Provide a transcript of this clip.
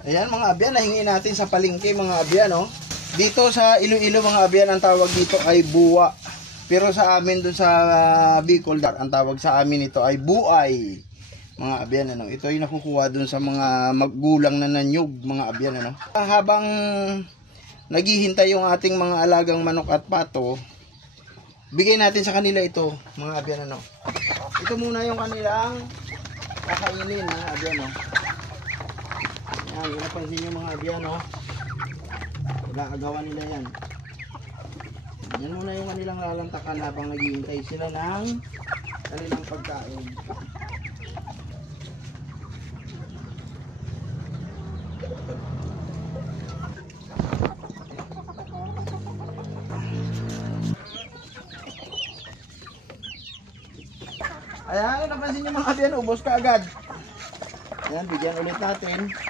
Ayan mga abyan, nahingi natin sa palengke mga abyan, no? Dito sa Iloilo mga abyan, ang tawag dito ay buwa. Pero sa amin dun sa Bicol, ang tawag sa amin ito ay buay. Mga abyan, ano? Ito ay nakukuha dun sa mga maggulang na nanyug, mga abyan, ano? Habang naghihintay yung ating mga alagang manok at pato, bigay natin sa kanila ito, mga abyan, ano? Ito muna yung kanilang kakainin, mga abyan, no? Yan, napansin nyo mga abyan, no? Nag-aagawan nila yan. Yan muna yung kanilang lalantakan habang naghihintay sila ng kanilang pagkain. Ayan, napansin nyo mga abyan, ubos ka agad. Ayan, bigyan ulit natin.